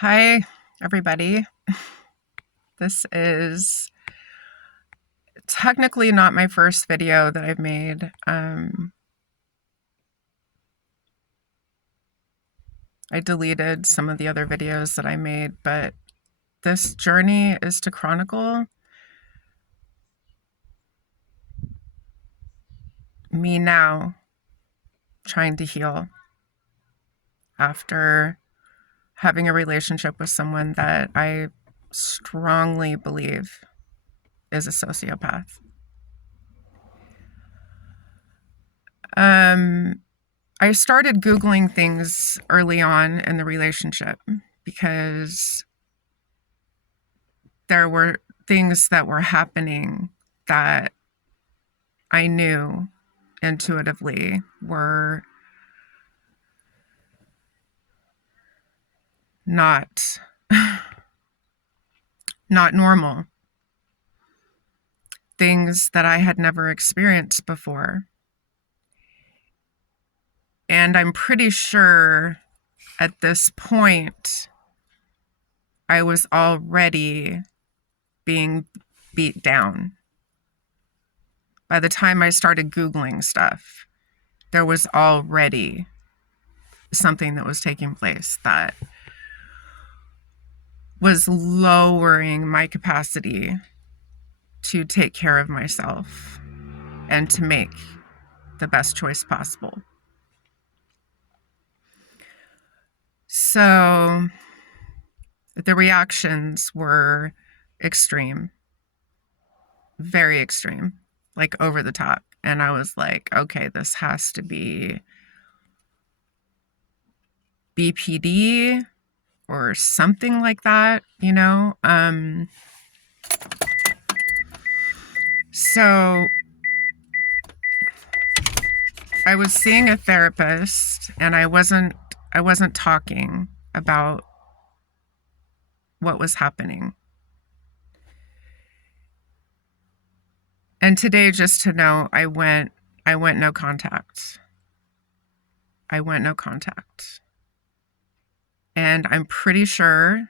Hi, everybody. This is technically not my first video that I've made. I deleted some of the other videos that I made, but this journey is to chronicle me now trying to heal after having a relationship with someone that I strongly believe is a sociopath. I started Googling things early on in the relationship because there were things that were happening that I knew intuitively were not not normal, things that I had never experienced before. And I'm pretty sure at this point I was already being beat down. By the time I started Googling stuff, there was already something that was taking place that was lowering my capacity to take care of myself and to make the best choice possible. So the reactions were extreme, very extreme, like over the top. And I was like, okay, this has to be BPD or something like that, you know? So I was seeing a therapist and I wasn't talking about what was happening. And today, just to know, I went no contact. I went no contact. And I'm pretty sure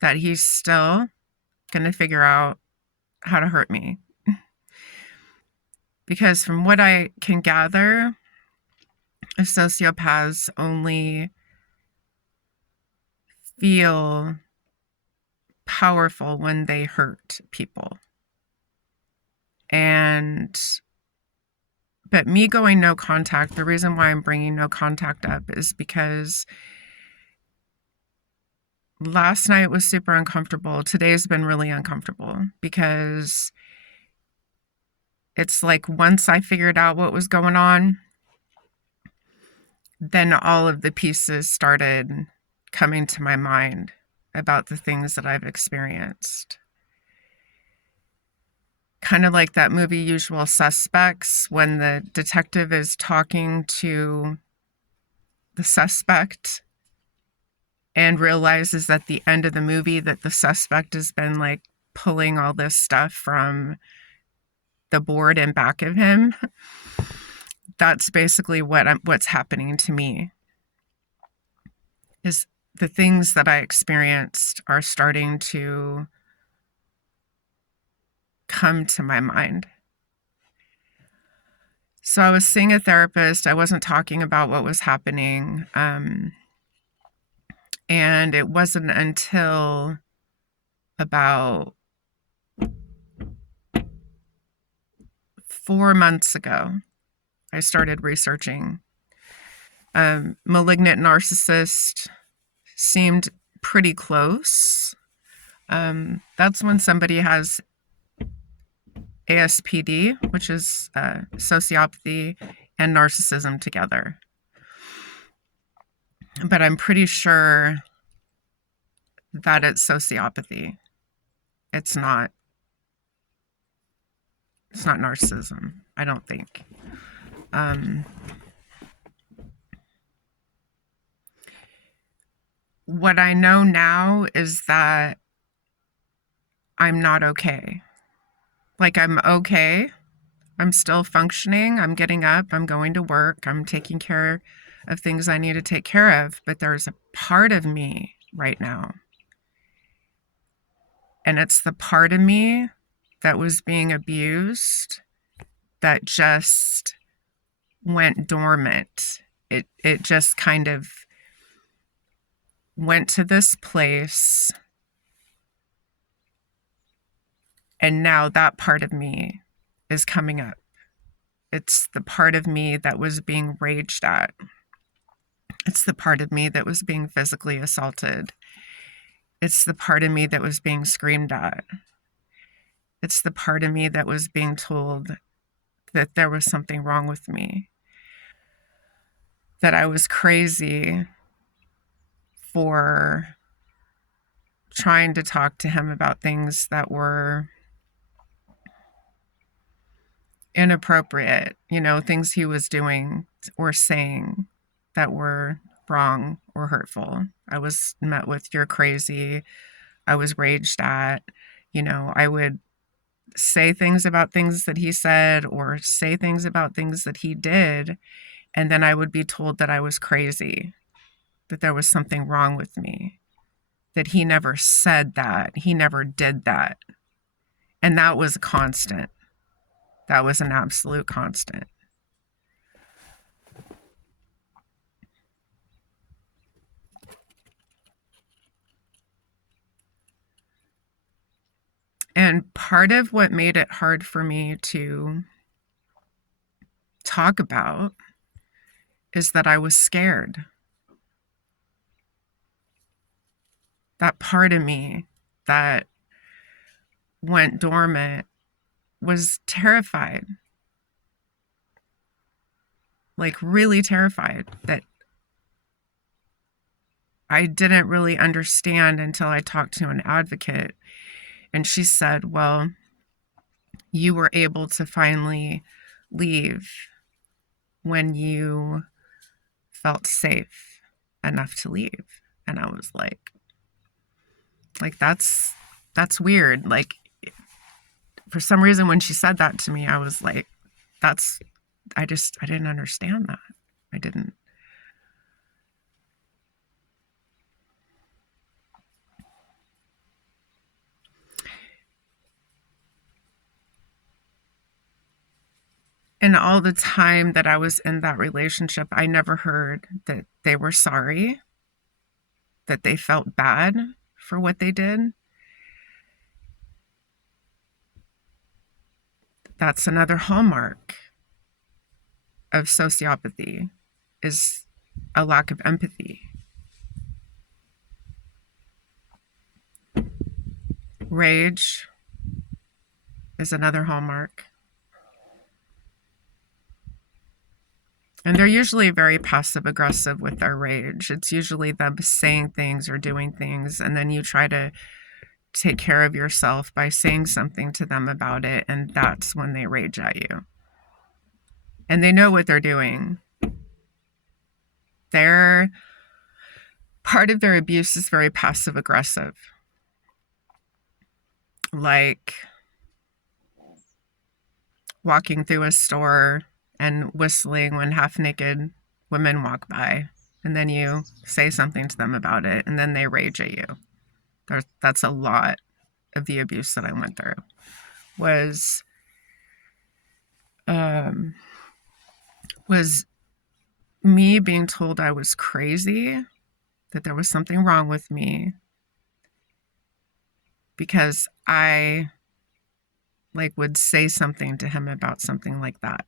that he's still going to figure out how to hurt me. Because from what I can gather, sociopaths only feel powerful when they hurt people. But me going no contact, the reason why I'm bringing no contact up is because last night was super uncomfortable. Today's been really uncomfortable because it's like once I figured out what was going on, then all of the pieces started coming to my mind about the things that I've experienced. Kind of like that movie Usual Suspects, when the detective is talking to the suspect and realizes at the end of the movie that the suspect has been like pulling all this stuff from the board in back of him. That's basically what's happening to me. Is the things that I experienced are starting to come to my mind. So I was seeing a therapist. I wasn't talking about what was happening. And it wasn't until about 4 months ago I started researching. Malignant narcissist seemed pretty close. That's when somebody has ASPD, which is sociopathy and narcissism together. But I'm pretty sure that it's sociopathy. It's not narcissism, I don't think. What I know now is that I'm not okay. Like, I'm okay. I'm still functioning. I'm getting up. I'm going to work. I'm taking care of things I need to take care of. But there's a part of me right now. And it's the part of me that was being abused that just went dormant. It just kind of went to this place, and now that part of me is coming up. It's the part of me that was being raged at. It's the part of me that was being physically assaulted. It's the part of me that was being screamed at. It's the part of me that was being told that there was something wrong with me, that I was crazy for trying to talk to him about things that were inappropriate, things he was doing or saying that were wrong or hurtful. I was met with, "You're crazy." I was raged at. I would say things about things that he said or say things about things that he did, and then I would be told that I was crazy, that there was something wrong with me, that he never said that, he never did that. And that was a constant. That was an absolute constant. And part of what made it hard for me to talk about is that I was scared. That part of me that went dormant was terrified, like really terrified, that I didn't really understand until I talked to an advocate. And she said, "Well, you were able to finally leave when you felt safe enough to leave." And I was like that's weird. Like, for some reason, when she said that to me, I was like, I didn't understand that. I didn't. And all the time that I was in that relationship, I never heard that they were sorry, that they felt bad for what they did. That's another hallmark of sociopathy, is a lack of empathy. Rage is another hallmark. And they're usually very passive aggressive with their rage. It's usually them saying things or doing things, and then you try to take care of yourself by saying something to them about it, and that's when they rage at you. And they know what they're doing. Part of their abuse is very passive aggressive. Like walking through a store and whistling when half-naked women walk by, and then you say something to them about it, and then they rage at you. That's a lot of the abuse that I went through. Was me being told I was crazy, that there was something wrong with me, because I would say something to him about something like that.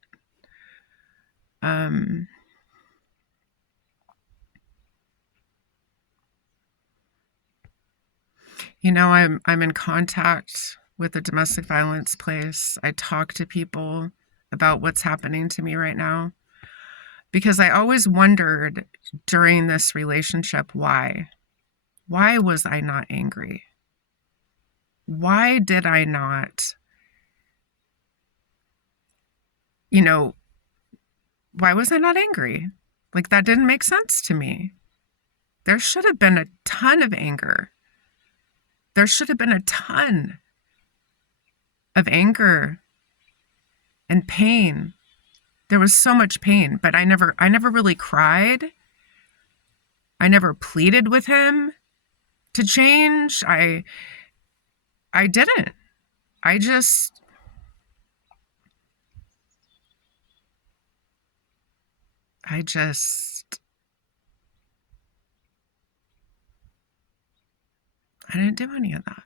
I'm in contact with a domestic violence place. I talk to people about what's happening to me right now, because I always wondered during this relationship, why was I not angry? Why did I not, why was I not angry? Like, that didn't make sense to me. There should have been a ton of anger. There should have been a ton of anger and pain. There was so much pain, but I never really cried. I never pleaded with him. to change. I didn't. I just I didn't do any of that.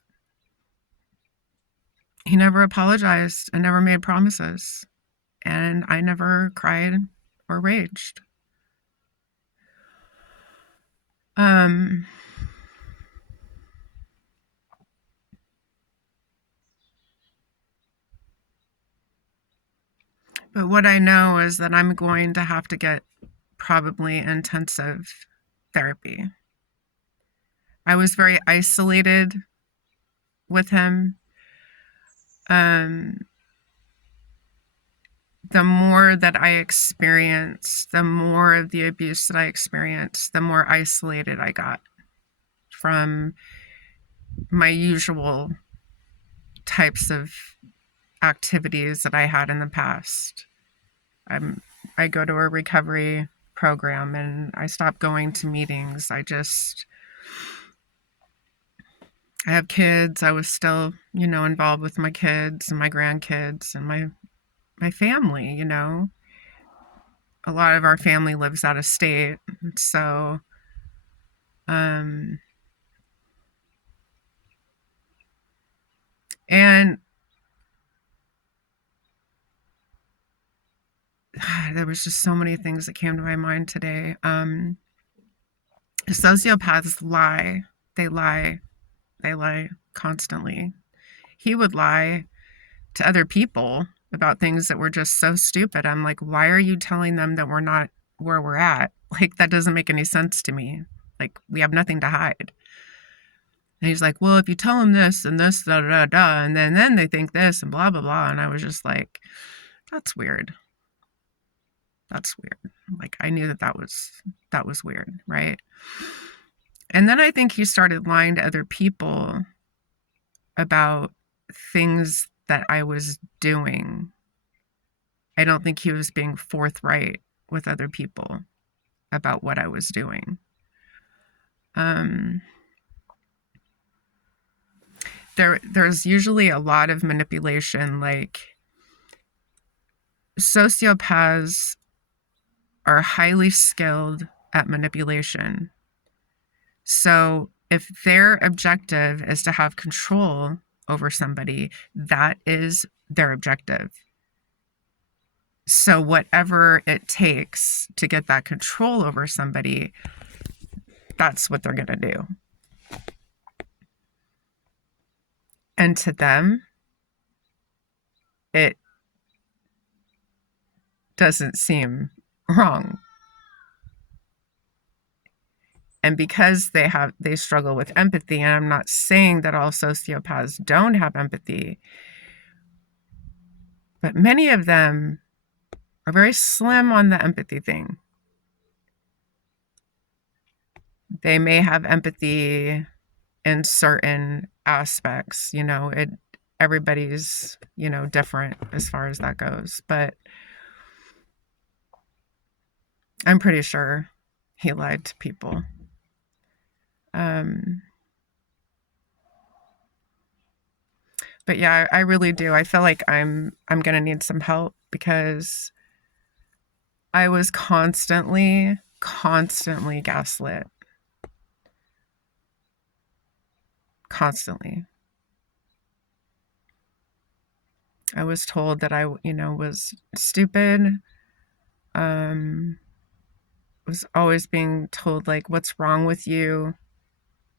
He never apologized and never made promises. And I never cried or raged. Um, but what I know is that I'm going to have to get probably intensive therapy. I was very isolated with him. The more that I experienced, the more of the abuse that I experienced, the more isolated I got from my usual types of activities that I had in the past. I go to a recovery program and I stopped going to meetings. I have kids. I was still, involved with my kids and my grandkids and my family, A lot of our family lives out of state. So, and there was just so many things that came to my mind today. Sociopaths lie. They lie. They lie constantly. He would lie to other people about things that were just so stupid. I'm like, why are you telling them that we're not where we're at? Like, that doesn't make any sense to me. Like, we have nothing to hide. And he's like, well, if you tell them this and this, da da da, and then they think this and blah blah blah. And I was just like, that's weird. That's weird. Like, I knew that was weird, right? And then I think he started lying to other people about things that I was doing. I don't think he was being forthright with other people about what I was doing. There's usually a lot of manipulation. Like, sociopaths are highly skilled at manipulation. So if their objective is to have control over somebody, that is their objective. So whatever it takes to get that control over somebody, that's what they're going to do. And to them, it doesn't seem wrong. And because they struggle with empathy, and I'm not saying that all sociopaths don't have empathy, but many of them are very slim on the empathy thing. They may have empathy in certain aspects, everybody's, different as far as that goes. But I'm pretty sure he lied to people. But yeah, I really do. I feel like I'm gonna need some help because I was constantly gaslit. Constantly. I was told that I, was stupid. Was always being told, like, what's wrong with you?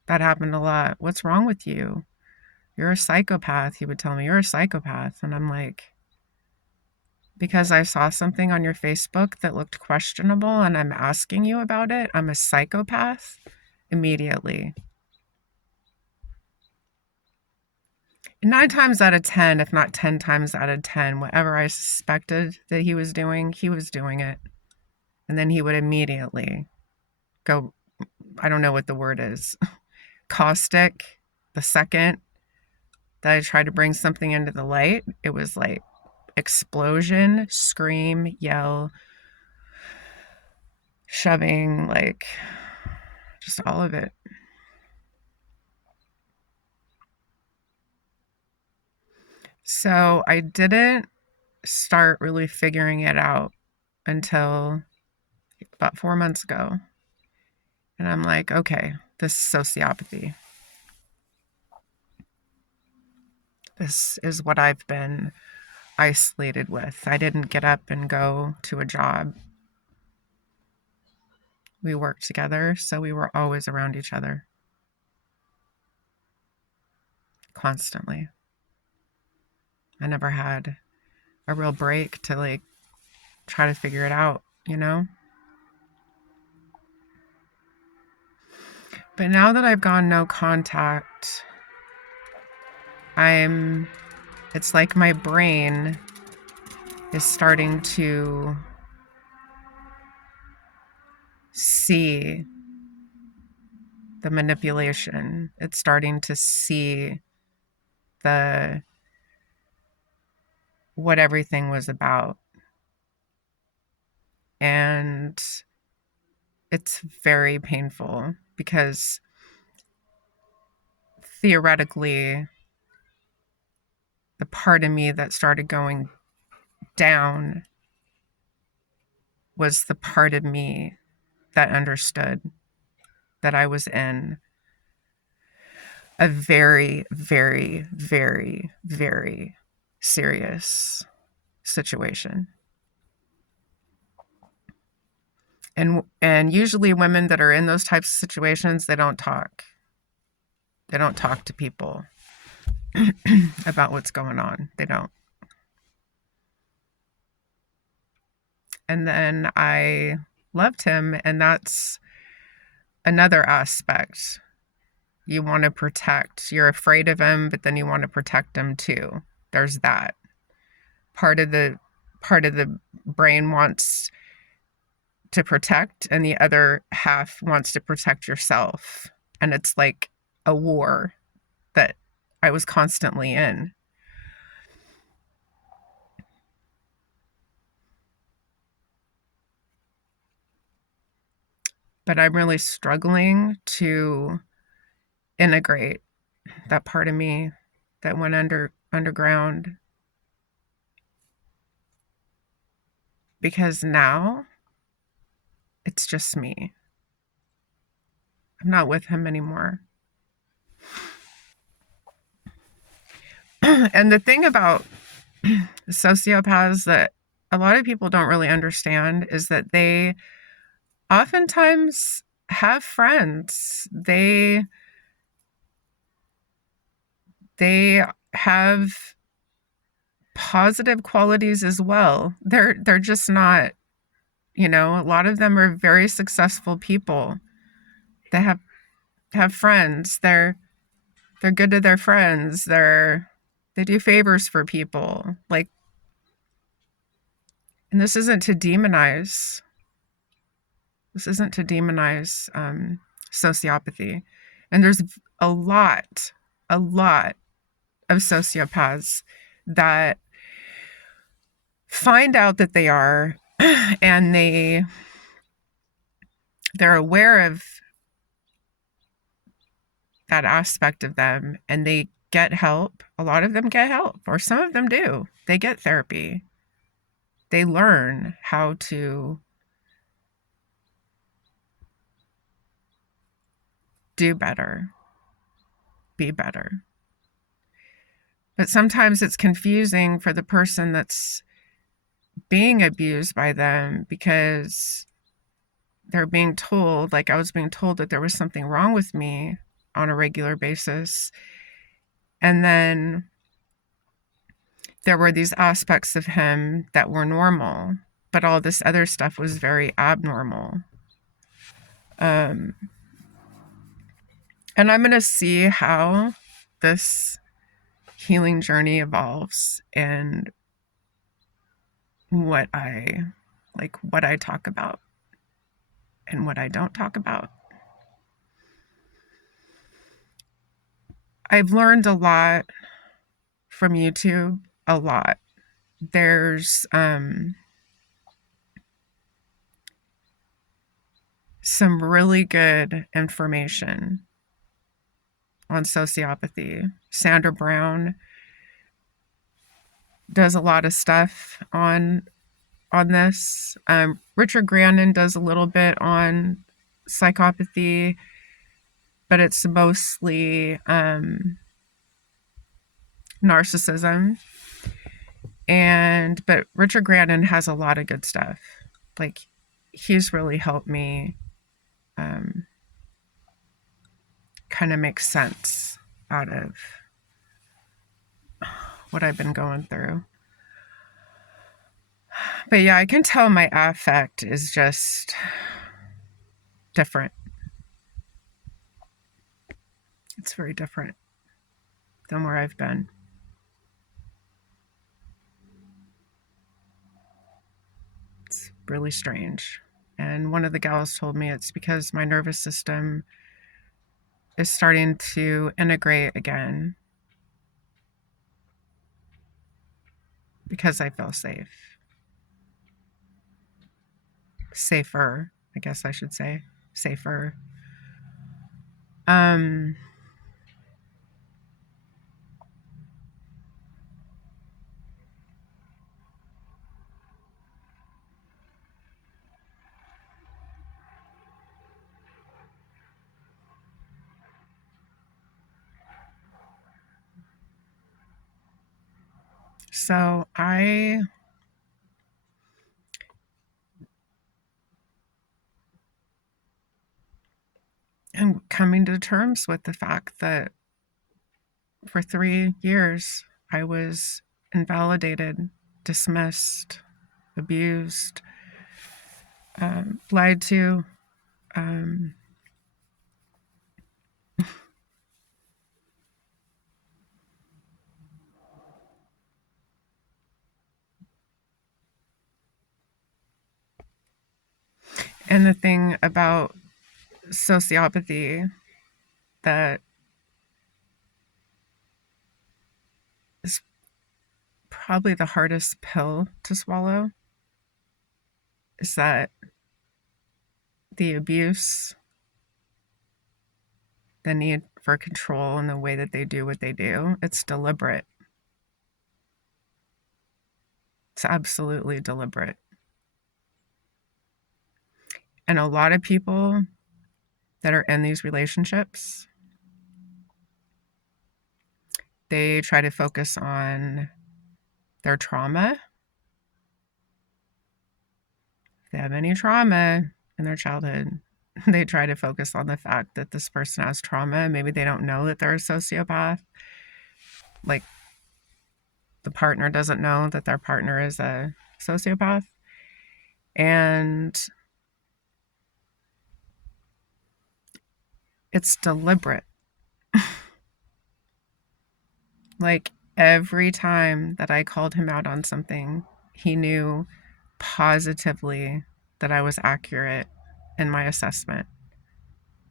That happened a lot. What's wrong with you? You're a psychopath. He would tell me, you're a psychopath. And I'm like, because I saw something on your Facebook that looked questionable and I'm asking you about it, I'm a psychopath? Immediately. 9 times out of 10, if not 10 times out of 10, whatever I suspected that he was doing it. And then he would immediately go, I don't know what the word is, caustic. The second that I tried to bring something into the light, it was like explosion, scream, yell, shoving, like just all of it. So I didn't start really figuring it out until about 4 months ago. And I'm like, okay, this is sociopathy. This is what I've been isolated with. I didn't get up and go to a job. We worked together, so we were always around each other constantly. I never had a real break to like try to figure it out, you know? But now that I've gone no contact, it's like my brain is starting to see the manipulation. It's starting to see the what everything was about. And it's very painful because theoretically, the part of me that started going down was the part of me that understood that I was in a very, very, very, very serious situation. And usually women that are in those types of situations, they don't talk. They don't talk to people about what's going on. They don't. And then I loved him, and that's another aspect. You want to protect. You're afraid of him, but then you want to protect him too. There's that. Part of the brain wants to protect, and the other half wants to protect yourself. And it's like a war that I was constantly in. But I'm really struggling to integrate that part of me that went underground, because now it's just me. I'm not with him anymore. And the thing about sociopaths that a lot of people don't really understand is that they oftentimes have friends. They have positive qualities as well. They're just not, a lot of them are very successful people. They have friends. They're good to their friends. They do favors for people. Like, and this isn't to demonize. Sociopathy. And there's a lot of sociopaths that find out that they are, and they're aware of that aspect of them, and they get help. A lot of them get help, or some of them do. They get therapy. They learn how to do better, be better. But sometimes it's confusing for the person that's being abused by them, because they're being told, like I was being told, that there was something wrong with me on a regular basis. And then there were these aspects of him that were normal, but all this other stuff was very abnormal. And I'm going to see how this healing journey evolves, and what I talk about and what I don't talk about. I've learned a lot from YouTube, a lot. There's some really good information on sociopathy. Sandra Brown does a lot of stuff on this. Richard Grandin does a little bit on psychopathy, but it's mostly narcissism. But Richard Grandin has a lot of good stuff. Like, he's really helped me kind of make sense out of what I've been going through. But yeah, I can tell my affect is just different. It's very different than where I've been. It's really strange. And one of the gals told me it's because my nervous system is starting to integrate again because I feel safe. Safer, I guess I should say. Safer. Um, so I am coming to terms with the fact that for 3 years I was invalidated, dismissed, abused, lied to. Um, and the thing about sociopathy that is probably the hardest pill to swallow is that the abuse, the need for control, and the way that they do what they do, it's deliberate. It's absolutely deliberate. And a lot of people that are in these relationships, they try to focus on their trauma. If they have any trauma in their childhood, they try to focus on the fact that this person has trauma. Maybe they don't know that they're a sociopath. Like, the partner doesn't know that their partner is a sociopath. And it's deliberate. Like, every time that I called him out on something, he knew positively that I was accurate in my assessment.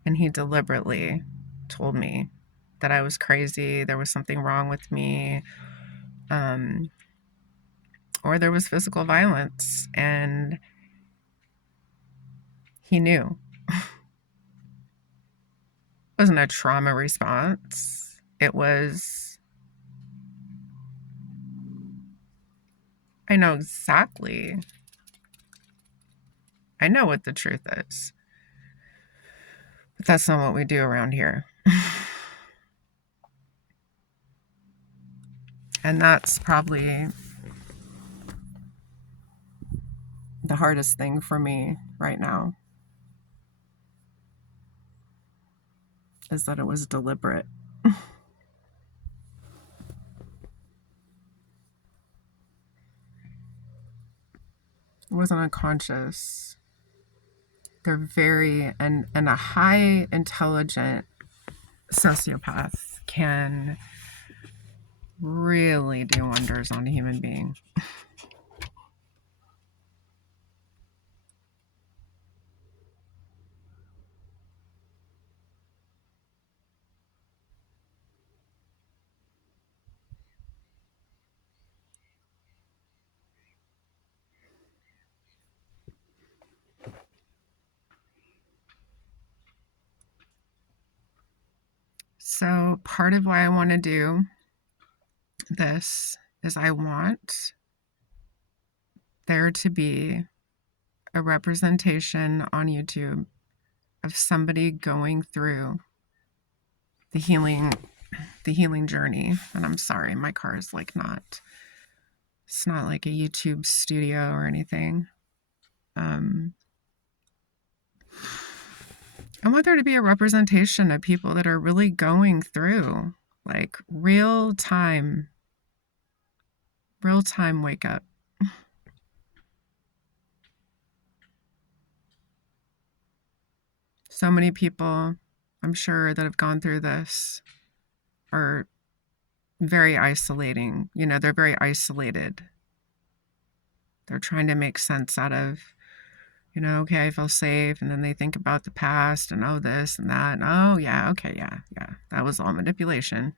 And he deliberately told me that I was crazy, there was something wrong with me, or there was physical violence. And he knew. It wasn't a trauma response. It was, I know exactly. I know what the truth is. But that's not what we do around here. And that's probably the hardest thing for me right now, is that it was deliberate. It wasn't unconscious. They're very, and a high intelligent sociopath can really do wonders on a human being. So part of why I want to do this is I want there to be a representation on YouTube of somebody going through the healing journey. And I'm sorry, my car is like not, it's not like a YouTube studio or anything. I want there to be a representation of people that are really going through like real time wake up. So many people, I'm sure, that have gone through this are very isolating. You know, they're very isolated. They're trying to make sense out of, you know, okay, I feel safe. And then they think about the past and, oh, this and that. And, oh, yeah, okay, yeah. That was all manipulation.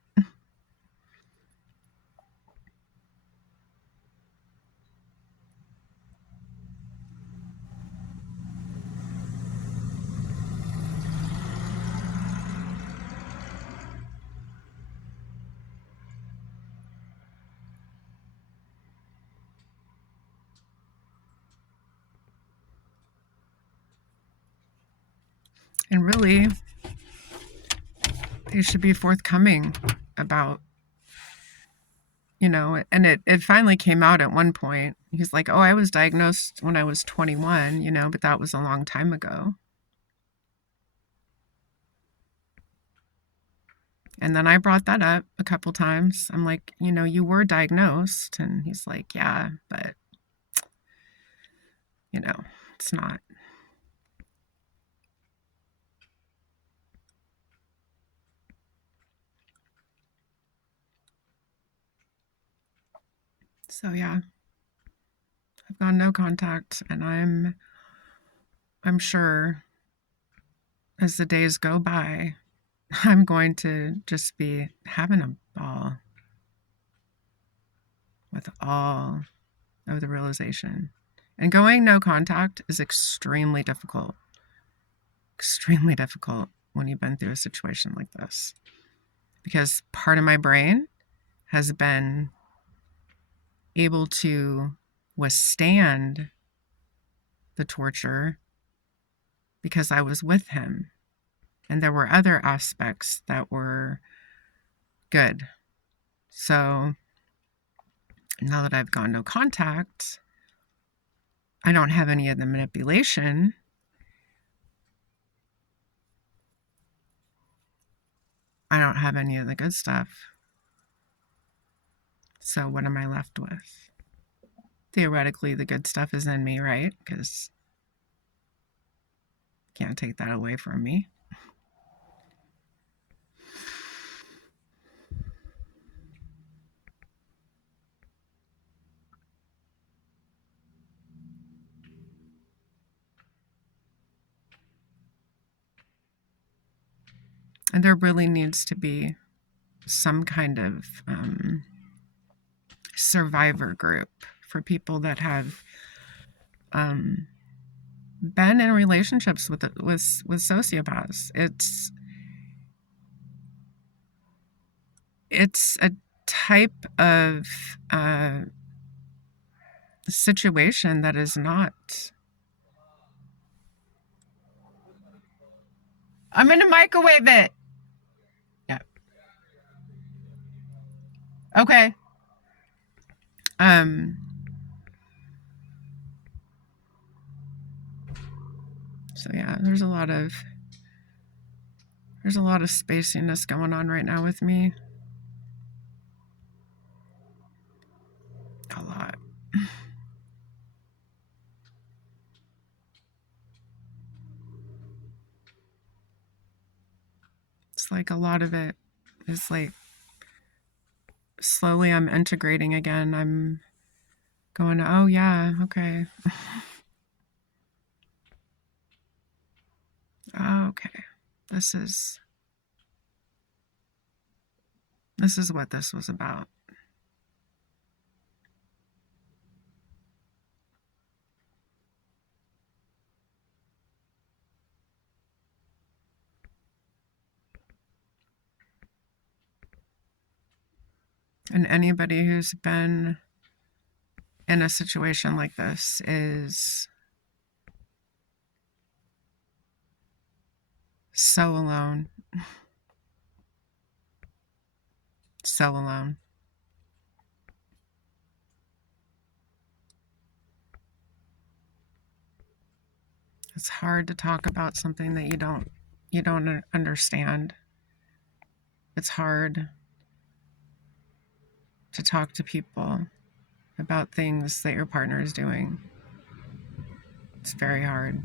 And really, they should be forthcoming about, you know, and it finally came out at one point. He's like, oh, I was diagnosed when I was 21, you know, but that was a long time ago. And then I brought that up a couple times. I'm like, you know, you were diagnosed. And he's like, yeah, but, you know, it's not. So, yeah, I've got no contact. And I'm sure as the days go by, I'm going to just be having a ball with all of the realization. And going no contact is extremely difficult when you've been through a situation like this. Because part of my brain has been able to withstand the torture because I was with him. And there were other aspects that were good. So now that I've gone no contact, I don't have any of the manipulation. I don't have any of the good stuff. So what am I left with? Theoretically, the good stuff is in me, right? Because can't take that away from me. And there really needs to be some kind of survivor group for people that have been in relationships with sociopaths. It's a type of situation that is not. I'm gonna microwave it. Yeah. Okay. So yeah, there's a lot of spaciness going on right now with me. A lot. It's like a lot of it is like slowly I'm integrating again. I'm going, oh yeah, okay. Oh, okay. This is what this was about. And anybody who's been in a situation like this is so alone. So alone. It's hard to talk about something that you don't understand. It's hard to talk to people about things that your partner is doing. It's very hard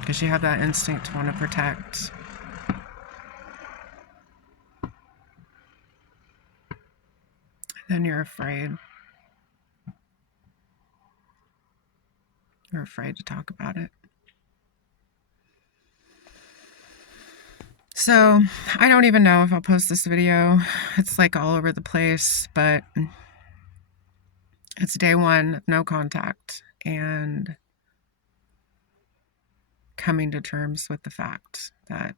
because you have that instinct to want to protect. Then you're afraid. You're afraid to talk about it. So I don't even know if I'll post this video. It's like all over the place, but it's day 1 of no contact and coming to terms with the fact that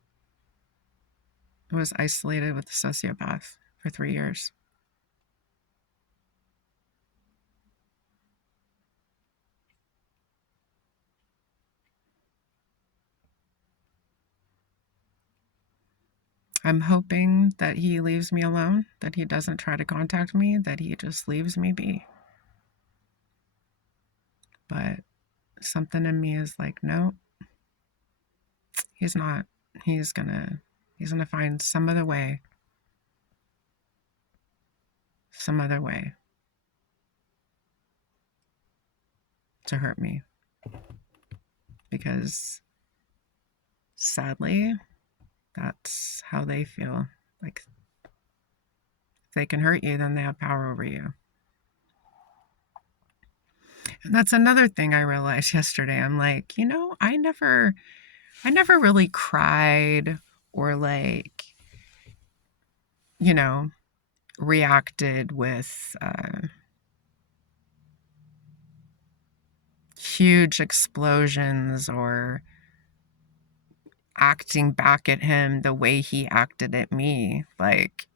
I was isolated with a sociopath for 3 years. I'm hoping that he leaves me alone, that he doesn't try to contact me, that he just leaves me be. But something in me is like, no, he's not. He's gonna find some other way to hurt me. Because sadly, that's how they feel. Like, if they can hurt you, then they have power over you. And that's another thing I realized yesterday. I'm like, I never really cried or like, reacted with huge explosions or acting back at him the way he acted at me. Like,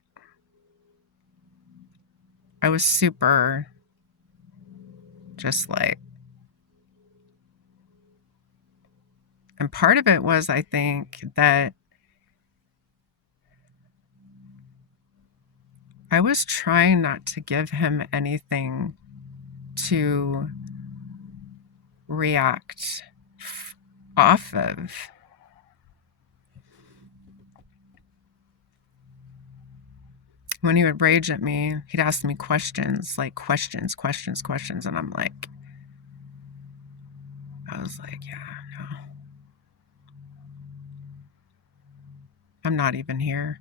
I was super just like, and part of it was, I think, that I was trying not to give him anything to react off of. When he would rage at me, he'd ask me questions, like questions. And I'm like, yeah, no. I'm not even here.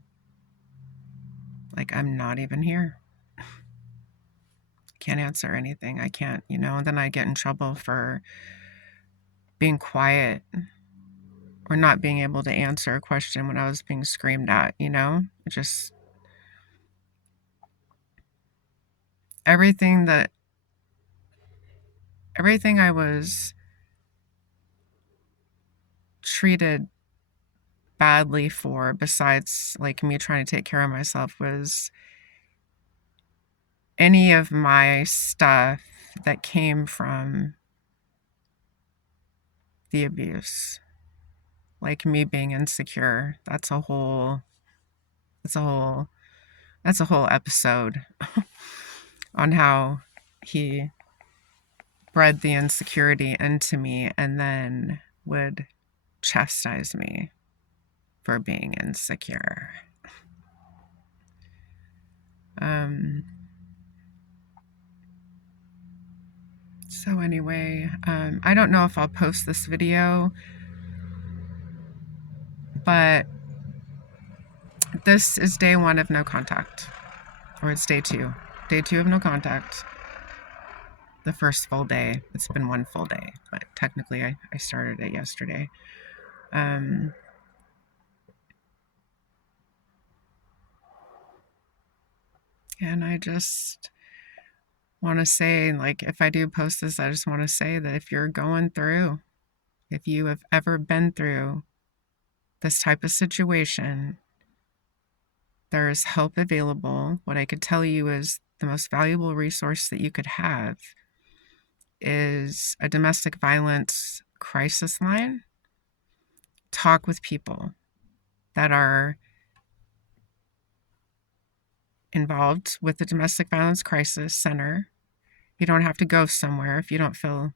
Like, I'm not even here. Can't answer anything. I can't, and then I get in trouble for being quiet or not being able to answer a question when I was being screamed at, just everything I was treated badly for, besides like me trying to take care of myself, was any of my stuff that came from the abuse. Like me being insecure. That's a whole episode on how he bred the insecurity into me and then would chastise me for being insecure. So anyway, I don't know if I'll post this video, but this is day 1 of no contact, or it's day 2. Day 2 of no contact. The first full day. It's been 1 full day, but technically I started it yesterday. And I just want to say, like, if I do post this, I just want to say that if you're going through, if you have ever been through this type of situation, there is help available. What I could tell you is the most valuable resource that you could have is a domestic violence crisis line. Talk with people that are involved with the Domestic Violence Crisis Center. You don't have to go somewhere if you don't feel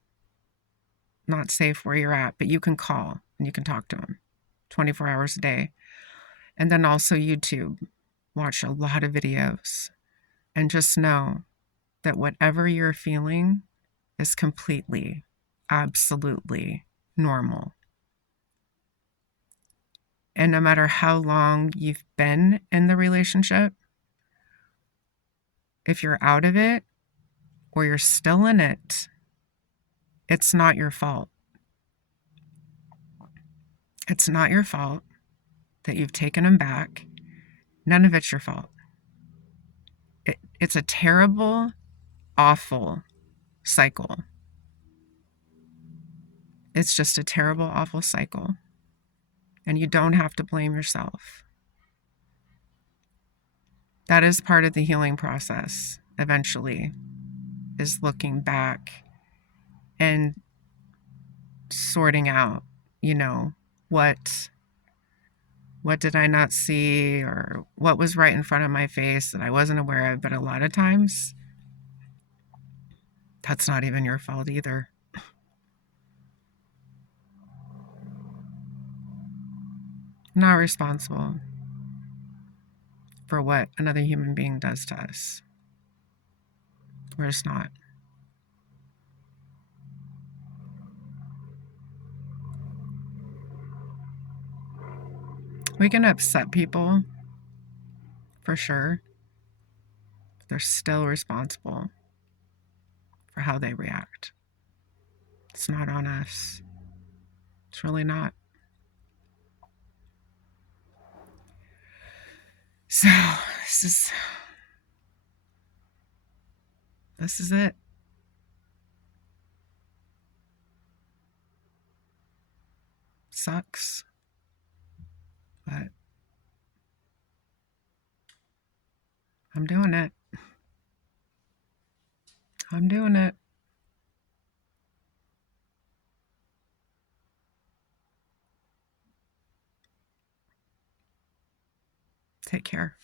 not safe where you're at, but you can call and you can talk to them 24 hours a day. And then also YouTube. Watch a lot of videos and just know that whatever you're feeling is completely, absolutely normal. And no matter how long you've been in the relationship, if you're out of it or you're still in it, it's not your fault. It's not your fault that you've taken him back. None of it's your fault. It's a terrible, awful cycle. It's just a terrible, awful cycle. And you don't have to blame yourself. That is part of the healing process, eventually, is looking back and sorting out, what did I not see, or what was right in front of my face that I wasn't aware of. But a lot of times, that's not even your fault either. Not responsible for what another human being does to us. We're just not. We can upset people, for sure. They're still responsible for how they react. It's not on us. It's really not. So, this is it. Sucks. But I'm doing it. I'm doing it. Take care.